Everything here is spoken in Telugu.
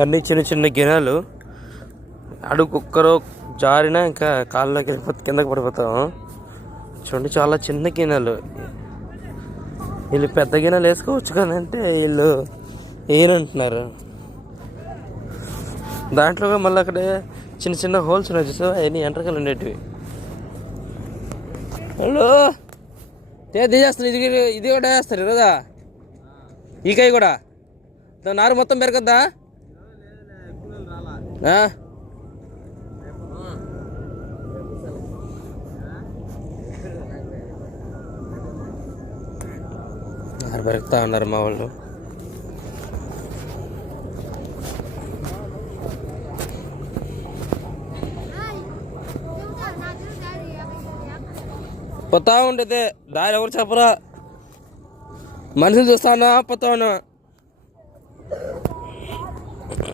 అన్ని చిన్న చిన్న గిన్నెలు అడుగు కుక్కరు జారినా ఇంకా కాళ్ళలోకి వెళ్ళిపోతే కిందకి పడిపోతాం. చూడండి చాలా చిన్న గిన్నెలు వీళ్ళు పెద్ద గిన్నెలు వేసుకోవచ్చు కానీ అంటే వీళ్ళు ఏనంటున్నారు దాంట్లో మళ్ళీ అక్కడే చిన్న చిన్న హోల్స్ ఉన్నాయి చూసా అవన్నీ ఎంట్రకలు ఉండేటివి. హలో? తే తీసేస్తారు ఇది ఇది కూడా వేస్తారు కదా? ఈ కాయ కూడా? నారు మొత్తం పెరగద్దా? ఆ? పెరుగుతా ఉన్నారు మా వాళ్ళు. పోతా ఉండేదే దారి ఎవరు చెప్పరా? మనిషిని చూస్తానా? పోతా ఉన్నా?